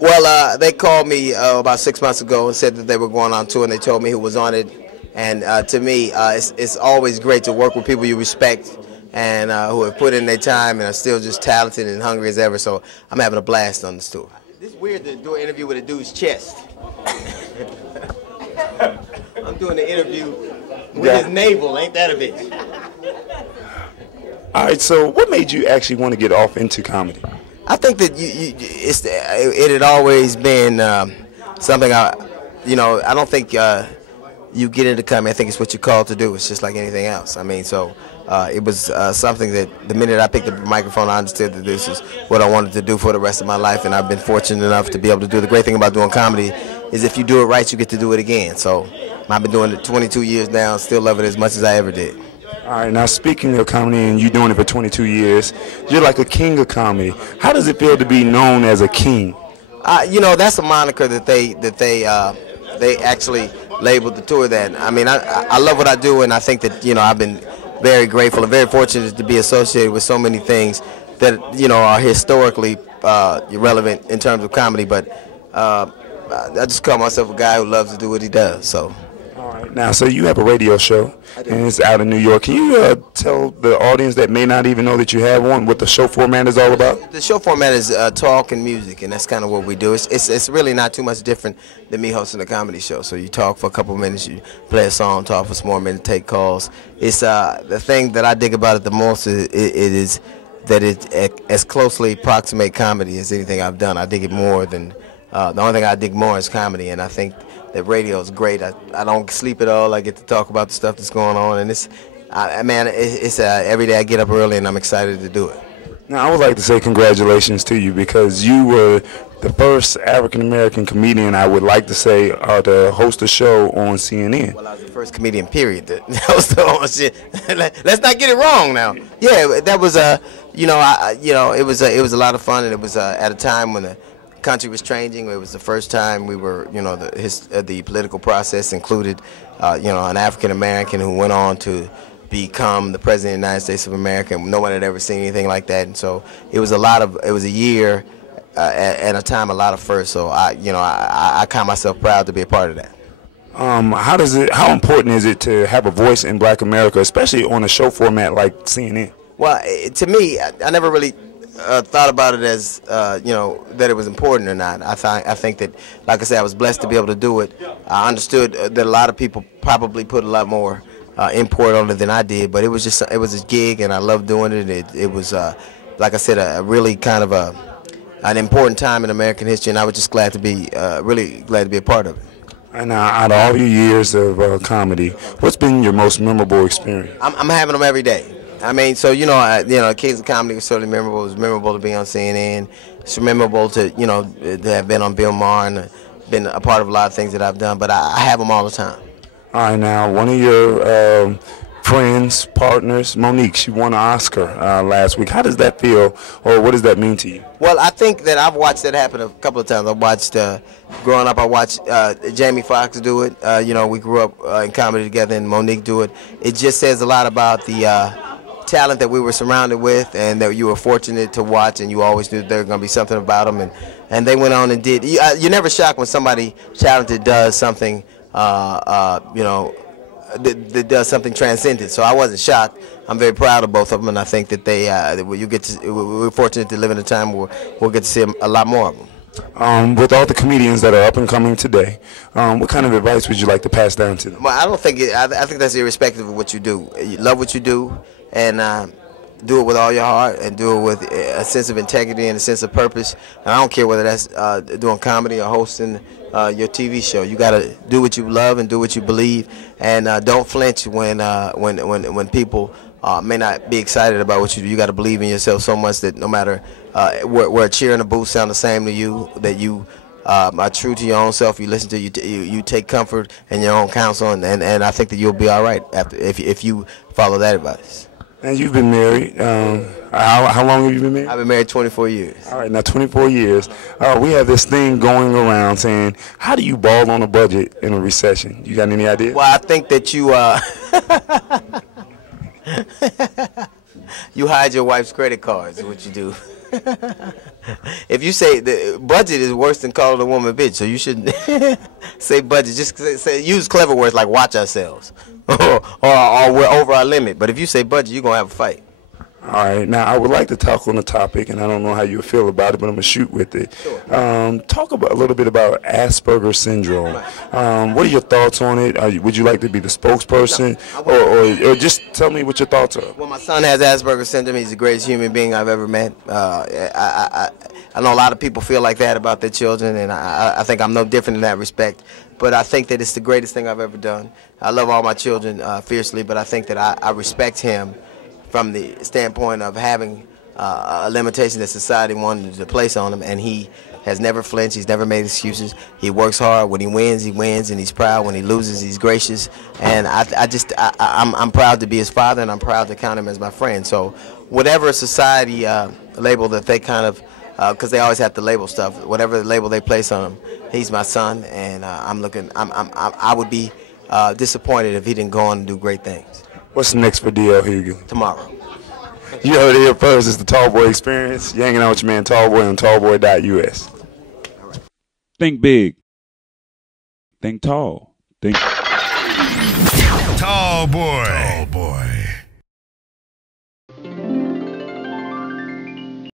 Well, they called me about 6 months ago and said that they were going on tour, and they told me who was on it. And to me, it's always great to work with people you respect and who have put in their time and are still just talented and hungry as ever. So I'm having a blast on this tour. It's weird to do an interview with a dude's chest. I'm doing an interview with his navel. Ain't that a bitch? All right, so what made you actually want to get off into comedy? I think that it had always been something I don't think you get into comedy. I think it's what you're called to do. It's just like anything else. I mean, so it was something that the minute I picked up the microphone, I understood that this is what I wanted to do for the rest of my life, and I've been fortunate enough to be able to do. The great thing about doing comedy is if you do it right, you get to do it again. So I've been doing it 22 years now, still love it as much as I ever did. All right, now speaking of comedy and you doing it for 22 years, you're like a king of comedy. How does it feel to be known as a king? That's a moniker that they actually labeled the tour that. I mean, I love what I do, and I think that, I've been very grateful and very fortunate to be associated with so many things that, are historically relevant in terms of comedy. But I just call myself a guy who loves to do what he does, so. Now, so you have a radio show, and it's out in New York. Can you tell the audience that may not even know that you have one what the show format is all about? The show format is talk and music, and that's kind of what we do. It's really not too much different than me hosting a comedy show. So you talk for a couple of minutes, you play a song, talk for some more minutes, take calls. It's the thing that I dig about it the most is that it as closely approximate comedy as anything I've done. I dig it more than the only thing I dig more is comedy, and I think that radio is great. I don't sleep at all. I get to talk about the stuff that's going on, and it's every day I get up early and I'm excited to do it. Now, I would like to say congratulations to you because you were the first African-American comedian, I would like to say, to host a show on CNN. Well, I was the first comedian, period, that hosted on shit. Let's not get it wrong now. Yeah, that was, it was a lot of fun, and it was at a time when the country was changing. It was the first time we were, the political process included, an African American who went on to become the president of the United States of America. No one had ever seen anything like that, and so it was a year at a time, a lot of firsts. So I count myself proud to be a part of that. How important is it to have a voice in Black America, especially on a show format like CNN? Well, to me, I never really thought about it as that it was important or not. I think that, like I said, I was blessed to be able to do it. I understood that a lot of people probably put a lot more import on it than I did, but it was a gig, and I loved doing it. It was like I said, a really kind of an important time in American history, and I was just glad to be really glad to be a part of it. And out of all your years of comedy, what's been your most memorable experience? I'm having them every day. I mean, so Kings of Comedy was certainly memorable. It was memorable to be on CNN. It's memorable to to have been on Bill Maher and been a part of a lot of things that I've done. But I have them all the time. All right, now one of your friends, partners, Monique, she won an Oscar last week. How does that feel, or what does that mean to you? Well, I think that I've watched that happen a couple of times. I watched growing up. I watched Jamie Foxx do it. We grew up in comedy together, and Monique do it. It just says a lot about the talent that we were surrounded with, and that you were fortunate to watch, and you always knew there was going to be something about them, and they went on and did. You're never shocked when somebody talented does something, that does something transcendent. So I wasn't shocked. I'm very proud of both of them, and I think that we're fortunate to live in a time where we'll get to see a lot more of them. With all the comedians that are up and coming today, what kind of advice would you like to pass down to them? Well, I don't think I think that's irrespective of what you do. You love what you do, and do it with all your heart, and do it with a sense of integrity and a sense of purpose. And I don't care whether that's doing comedy or hosting your TV show. You got to do what you love and do what you believe, and don't flinch when people may not be excited about what you do. You got to believe in yourself so much that no matter where a cheer and a boo sound the same to you, that you are true to your own self. You listen to you take comfort in your own counsel, and I think that you'll be all right if you follow that advice. And you've been married. How long have you been married? I've been married 24 years. All right, now 24 years. We have this thing going around saying, how do you ball on a budget in a recession? You got any idea? Well, I think that you you hide your wife's credit cards is what you do. If you say the budget is worse than calling a woman bitch, so you shouldn't say budget. Just use clever words like watch ourselves or we're over our limit. But if you say budget, you're going to have a fight. All right. Now, I would like to talk on the topic, and I don't know how you feel about it, but I'm going to shoot with it. Sure. Talk a little bit about Asperger's syndrome. What are your thoughts on it? Would you like to be the spokesperson? No, or just tell me what your thoughts are. Well, my son has Asperger's syndrome. He's the greatest human being I've ever met. I know a lot of people feel like that about their children, and I think I'm no different in that respect. But I think that it's the greatest thing I've ever done. I love all my children fiercely, but I think that I respect him from the standpoint of having a limitation that society wanted to place on him, and he has never flinched. He's never made excuses. He works hard. When he wins, and he's proud. When he loses, he's gracious. And I'm proud to be his father, and I'm proud to count him as my friend. So whatever society label that they kind of, because they always have to label stuff, whatever label they place on him, he's my son, and I would be disappointed if he didn't go on and do great things. What's next for D.L Hughley? Tomorrow. You heard it here first. It's the Tallboy Experience. You're hanging out with your man Tallboy on tallboy.us. Think big. Think tall. Think Tallboy.